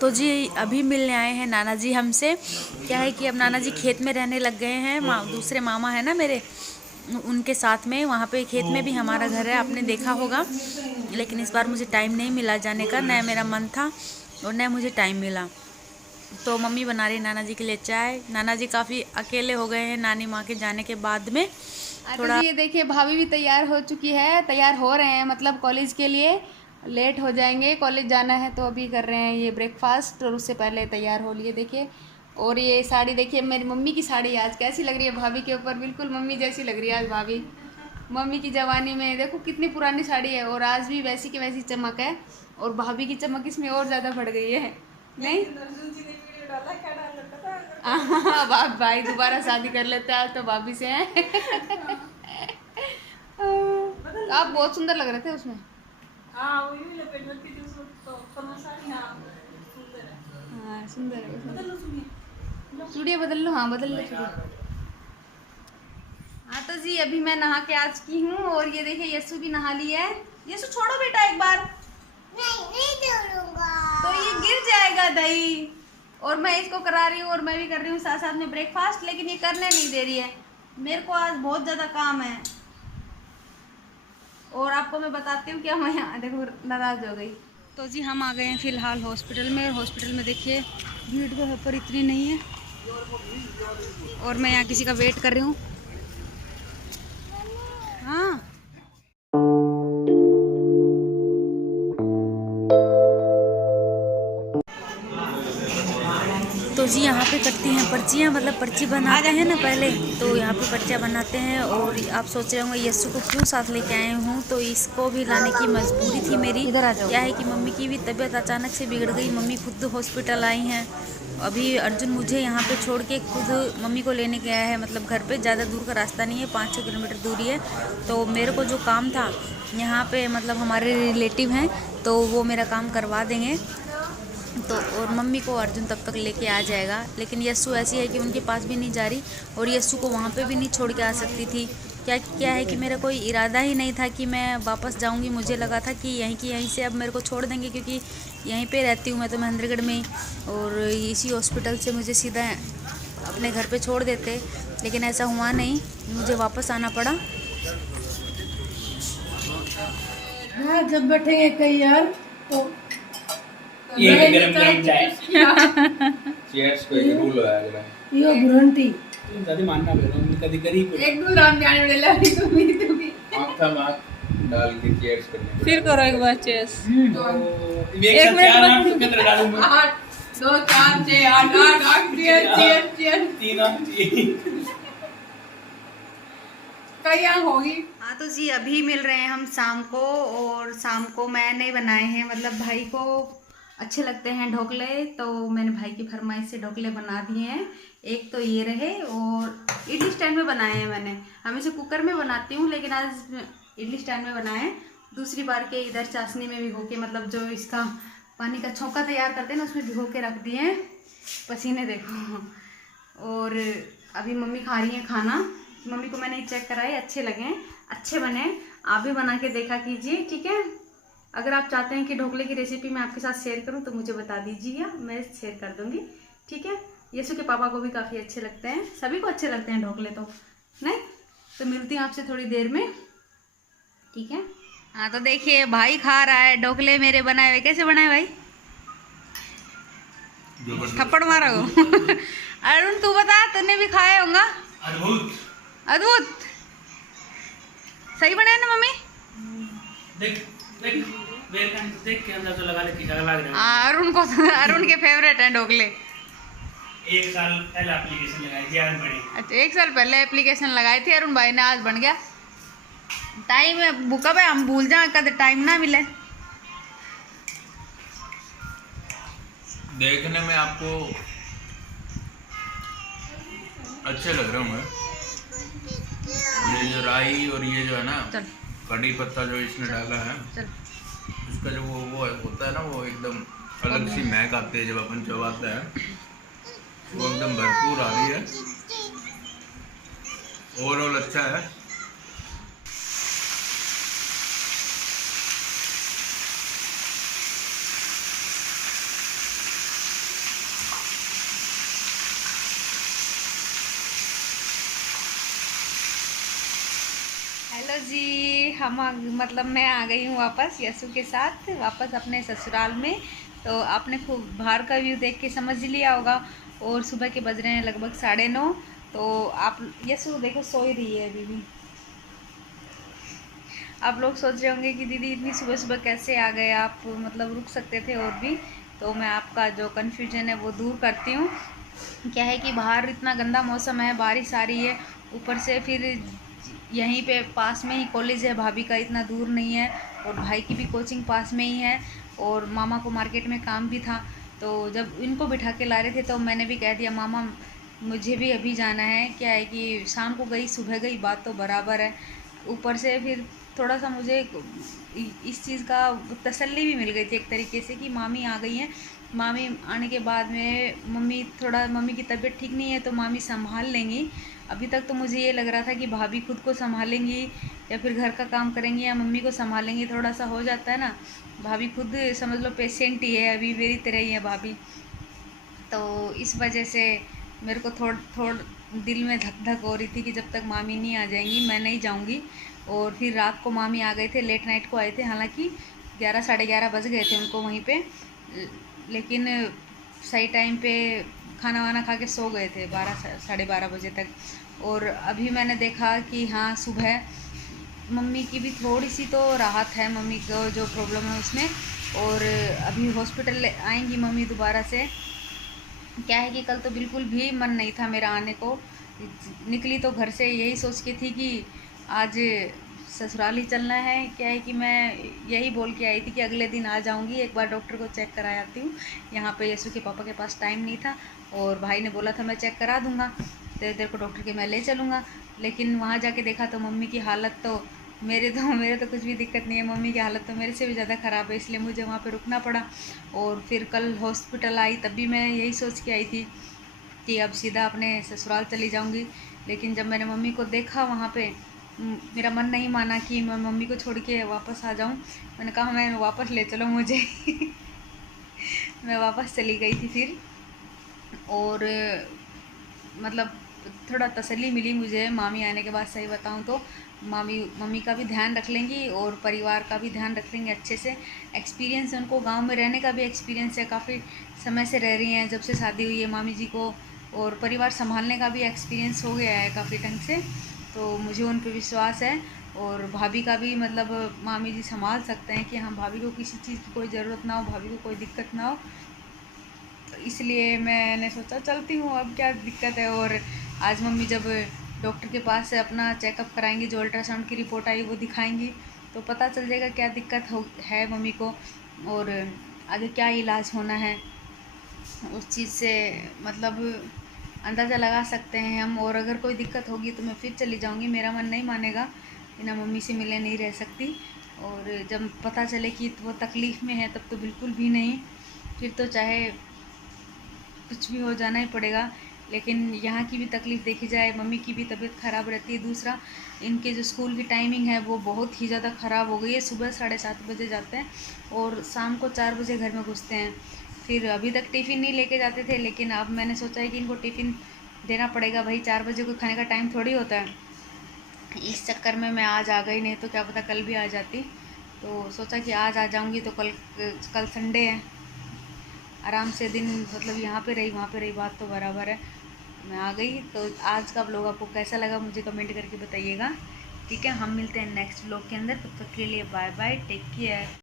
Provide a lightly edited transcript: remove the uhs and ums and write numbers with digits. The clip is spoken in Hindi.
तो जी अभी मिलने आए हैं नाना जी हमसे। क्या है कि अब नाना जी खेत में रहने लग गए हैं। दूसरे मामा है ना मेरे, उनके साथ में। वहाँ पे खेत में भी हमारा घर है, आपने देखा होगा। लेकिन इस बार मुझे टाइम नहीं मिला जाने का, न मेरा मन था और न मुझे टाइम मिला। तो मम्मी बना रही नाना जी के लिए चाय। नाना जी काफ़ी अकेले हो गए हैं नानी माँ के जाने के बाद में थोड़ा। तो ये देखिए भाभी भी तैयार हो चुकी है, तैयार हो रहे हैं मतलब कॉलेज के लिए। लेट हो जाएंगे, कॉलेज जाना है तो अभी कर रहे हैं ये ब्रेकफास्ट और उससे पहले तैयार हो लिए देखिए। और ये साड़ी देखिए, मेरी मम्मी की साड़ी आज कैसी लग रही है भाभी के ऊपर, बिल्कुल मम्मी जैसी लग रही है आज भाभी। मम्मी की जवानी में देखो कितनी पुरानी साड़ी है और आज भी वैसी की वैसी चमक है। और भाभी की चमक इसमें और ज़्यादा बढ़ गई है नहीं। हाँ भाई दोबारा शादी कर लेते हैं आज तो भाभी से हैं। आप बहुत सुंदर लग रहे थे उसमें। हाँ सुंदर है। चूड़िया बदल लो, हाँ बदल लो चूड़िया। हाँ तो जी अभी मैं नहा के आज की हूँ और ये देखिए यस्सु भी नहा ली है। यस्सु छोड़ो बेटा एक बार। नहीं छोड़ूंगा तो ये गिर जाएगा दही। और मैं इसको करा रही हूँ और मैं भी कर रही हूँ साथ साथ में ब्रेकफास्ट, लेकिन ये करने नहीं दे रही है। मेरे को आज बहुत ज़्यादा काम है और आपको मैं बताती हूँ क्या, मैं यहाँ देखो नाराज़ हो गई। तो जी हम आ गए हैं फ़िलहाल हॉस्पिटल में। हॉस्पिटल में देखिए भीड़ वहाँ पर इतनी नहीं है और मैं यहाँ किसी का वेट कर रही हूँ। हाँ तो जी यहाँ पे कटती हैं पर्चियाँ, मतलब पर्ची बनाते हैं ना पहले, तो यहाँ पे पर्चियाँ बनाते हैं। और आप सोच रहे होंगे यस्सु को क्यों साथ लेके आए हूँ, तो इसको भी लाने की मजबूरी थी मेरी। इधर आ जाओ। क्या है कि मम्मी की भी तबीयत अचानक से बिगड़ गई, मम्मी खुद हॉस्पिटल आई हैं। अभी अर्जुन मुझे यहाँ पे छोड़ के खुद मम्मी को लेने गया है, मतलब घर पे ज़्यादा दूर का रास्ता नहीं है, 5-6 किलोमीटर दूरी है। तो मेरे को जो काम था यहाँ पे, मतलब हमारे रिलेटिव हैं तो वो मेरा काम करवा देंगे। तो और मम्मी को अर्जुन तब तक लेके आ जाएगा। लेकिन यस्सु ऐसी है कि उनके पास भी नहीं जा रही और यस्सु को वहाँ पे भी नहीं छोड़ के आ सकती थी। क्या है कि मेरा कोई इरादा ही नहीं था कि मैं वापस जाऊँगी। मुझे लगा था कि यहीं से अब मेरे को छोड़ देंगे, क्योंकि यहीं पे रहती हूँ मैं तो महेंद्रगढ़ में ही, और इसी हॉस्पिटल से मुझे सीधा अपने घर पे छोड़ देते। लेकिन ऐसा हुआ नहीं, मुझे वापस आना पड़ा। हाँ जब बैठेंगे कहीं यार तो ये गरम गरम चाय। चीयर्स को एक रूल है जरा। यो गुरंटी तुम दादी मानना बेरो कभी करी को एक दो राम जाने वाले लड़ी तो मेरी तो भी आंखा मार डाल के चीयर्स करने। फिर करो एक बार चेस। एक मिनट नाम तो कितना डालूंगा? 8 2 4 6 8 8 8 चेयर 3 8 कई यहाँ होगी। हाँ तो जी अभी मिल रहे हैं हम शाम को, और शाम को मैंने बनाए हैं, मतलब भाई को अच्छे लगते हैं ढोकले, तो मैंने भाई की फरमाइश से ढोकले बना दिए हैं। एक तो ये रहे, और इडली स्टैंड में बनाए हैं मैंने। हमेशा कुकर में बनाती हूँ लेकिन आज इडली स्टैंड में बनाए हैं। दूसरी बार के इधर चाशनी में भिगो के, मतलब जो इसका पानी का छोंका तैयार करते हैं ना, उसमें भिगो के रख दिए हैं। पसीने देखो। और अभी मम्मी खा रही हैं खाना। मम्मी को मैंने चेक कराए, अच्छे लगे, अच्छे बने। आप भी बना के देखा कीजिए, ठीक है। अगर आप चाहते हैं कि ढोकले की रेसिपी मैं आपके साथ शेयर करूं तो मुझे बता दीजिएगा, मैं शेयर कर दूंगी, ठीक है। यीशु के पापा को भी काफ़ी अच्छे लगते हैं, सभी को अच्छे लगते हैं ढोकले तो नहीं। तो मिलती हूँ आपसे थोड़ी देर में, ठीक है। हाँ तो देखिए भाई खा रहा है ढोकले मेरे बनाए हुए। कैसे बनाए भाई? थप्पड़ मारा हो। अरुण तू बता, तूने भी खाया होगा? अद्भुत अद्भुत। सही बने ना मम्मी? देख देख देख के अंदर तो लगा ले खिंचा लग रहा है। अरुण के फेवरेट हैं ढोकले। 1 साल पहले एप्लीकेशन लगाई थी, आज बनी। अच्छा 1 साल पहले एप्लीकेशन लगाई थी अरुण भाई ने, आज बन गया। टाइम भूखा पे हम भूल जाए, कद टाइम ना मिले। देखने में आपको अच्छे लग रहे होंगे। ये जो राई और ये जो है ना कड़ी पत्ता जो इसने डाला है, इसका जो वो होता है ना, वो एकदम अलग सी महक आती है जब अपन चबाते हैं, वो एकदम भरपूर आ रही है। ओवरऑल अच्छा है। जी मतलब मैं आ गई हूँ वापस यशु के साथ वापस अपने ससुराल में। तो आपने खूब बाहर का व्यू देख के समझ लिया होगा। और सुबह के बज रहे हैं लगभग 9:30। तो आप यशु देखो सो ही रही है अभी भी। आप लोग सोच रहे होंगे कि दीदी इतनी सुबह सुबह कैसे आ गए आप, मतलब रुक सकते थे और भी। तो मैं आपका जो कन्फ्यूजन है वो दूर करती हूँ। क्या है कि बाहर इतना गंदा मौसम है, बारिश आ रही है, ऊपर से फिर यहीं पे पास में ही कॉलेज है भाभी का, इतना दूर नहीं है। और भाई की भी कोचिंग पास में ही है। और मामा को मार्केट में काम भी था। तो जब इनको बिठा के ला रहे थे तो मैंने भी कह दिया मामा मुझे भी अभी जाना है। क्या है कि शाम को गई सुबह गई बात तो बराबर है। ऊपर से फिर थोड़ा सा मुझे इस चीज़ का तसल्ली भी मिल गई थी एक तरीके से कि मामी आ गई हैं। मामी आने के बाद में मम्मी की तबीयत ठीक नहीं है तो मामी संभाल लेंगी। अभी तक तो मुझे ये लग रहा था कि भाभी खुद को संभालेंगी या फिर घर का काम करेंगी या मम्मी को संभालेंगी। थोड़ा सा हो जाता है ना, भाभी खुद समझ लो पेशेंट ही है, अभी मेरी तरह ही है भाभी। तो इस वजह से मेरे को थोड़ दिल में धक धक हो रही थी कि जब तक मामी नहीं आ जाएंगी मैं नहीं जाऊंगी। और फिर रात को मामी आ गए थे, लेट नाइट को आए थे, हालांकि 11 साढ़े 11 बज गए थे उनको वहीं पे, लेकिन सही टाइम पे खाना वाना खा के सो गए थे 12 साढ़े 12 बजे तक। और अभी मैंने देखा कि हाँ सुबह मम्मी की भी थोड़ी सी तो राहत है, मम्मी को जो प्रॉब्लम है उसमें। और अभी हॉस्पिटल आएंगी मम्मी दोबारा से। क्या है कि कल तो बिल्कुल भी मन नहीं था मेरा आने को। निकली तो घर से यही सोच के थी कि आज ससुराल ही चलना है। क्या है कि मैं यही बोल के आई थी कि अगले दिन आ जाऊंगी, एक बार डॉक्टर को चेक करा आती हूँ। यहाँ पे यशु के पापा के पास टाइम नहीं था और भाई ने बोला था मैं चेक करा दूँगा, तेरे को डॉक्टर के मैं ले चलूँगा। लेकिन वहाँ जाके देखा तो मम्मी की हालत तो मेरे तो कुछ भी दिक्कत नहीं है, मम्मी की हालत तो मेरे से भी ज़्यादा ख़राब है, इसलिए मुझे वहाँ पे रुकना पड़ा। और फिर कल हॉस्पिटल आई तब भी मैं यही सोच के आई थी कि अब सीधा अपने ससुराल चली जाऊँगी। लेकिन जब मैंने मम्मी को देखा वहाँ पे मेरा मन नहीं माना कि मैं मम्मी को छोड़ के वापस आ जाऊँ। मैंने कहा मैं वापस ले चलो मुझे मैं वापस चली गई थी फिर। और मतलब थोड़ा तसल्ली मिली मुझे मामी आने के बाद, सही बताऊं तो मम्मी का भी ध्यान रख लेंगी और परिवार का भी ध्यान रख लेंगे अच्छे से। एक्सपीरियंस है उनको, गांव में रहने का भी एक्सपीरियंस है, काफ़ी समय से रह रही हैं जब से शादी हुई है मामी जी को। और परिवार संभालने का भी एक्सपीरियंस हो गया है काफ़ी ढंग से, तो मुझे उन पर विश्वास है। और भाभी का भी मतलब मामी जी संभाल सकते हैं कि हाँ भाभी को किसी चीज़ की कोई ज़रूरत ना हो, भाभी को कोई दिक्कत ना हो। तो इसलिए मैंने सोचा चलती हूँ, अब क्या दिक्कत है। और आज मम्मी जब डॉक्टर के पास से अपना चेकअप कराएंगी, जो अल्ट्रासाउंड की रिपोर्ट आई वो दिखाएंगी, तो पता चल जाएगा क्या दिक्कत है मम्मी को और आगे क्या इलाज होना है। उस चीज़ से मतलब अंदाज़ा लगा सकते हैं हम। और अगर कोई दिक्कत होगी तो मैं फिर चली जाऊंगी, मेरा मन नहीं मानेगा, बिना मम्मी से मिले नहीं रह सकती। और जब पता चले कि वो तकलीफ़ में है तब तो बिल्कुल भी नहीं, फिर तो चाहे कुछ भी हो जाना ही पड़ेगा। लेकिन यहाँ की भी तकलीफ़ देखी जाए, मम्मी की भी तबीयत ख़राब रहती है। दूसरा इनके जो स्कूल की टाइमिंग है वो बहुत ही ज़्यादा ख़राब हो गई है, सुबह 7:30 बजे जाते हैं और शाम को 4 बजे घर में घुसते हैं। फिर अभी तक टिफ़िन नहीं लेके जाते थे, लेकिन अब मैंने सोचा है कि इनको टिफ़िन देना पड़ेगा भाई, 4 बजे को खाने का टाइम थोड़ी होता है। इस चक्कर में मैं आज आ गई, नहीं तो क्या पता कल भी आ जाती। तो सोचा कि आज आ जाऊँगी तो कल संडे है, आराम से दिन मतलब यहाँ पे रही वहाँ पे रही, बात तो बराबर है। मैं आ गई। तो आज का व्लॉग आपको कैसा लगा मुझे कमेंट करके बताइएगा, ठीक है। हम मिलते हैं नेक्स्ट व्लॉग के अंदर, तब तक के लिए बाय बाय, टेक केयर।